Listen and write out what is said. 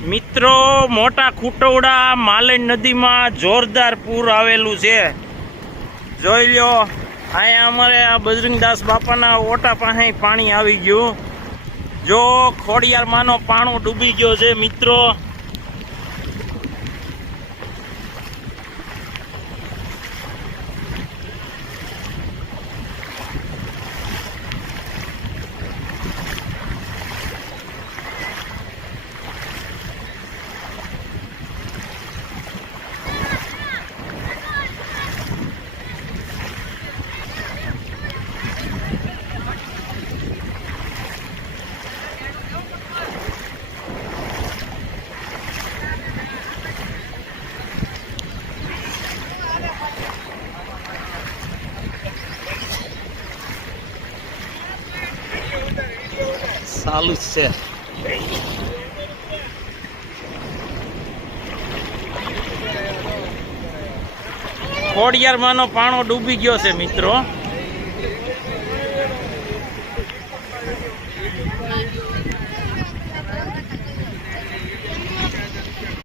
મિત્રો, મોટા ખૂટવડા માલણ નદીમાં જોરદાર પૂર આવેલું છે. જોઈ લ્યો, અહીંયા અમારે આ બજરંગદાસ બાપાના ઓટા પાસે પાણી આવી ગયું. જો ખોડિયારમાંનો પાણો ડૂબી ગયો છે, મિત્રો. ચાલુ જ છે ખોડિયારમાંનો પાણો ડૂબી ગયો છે મિત્રો.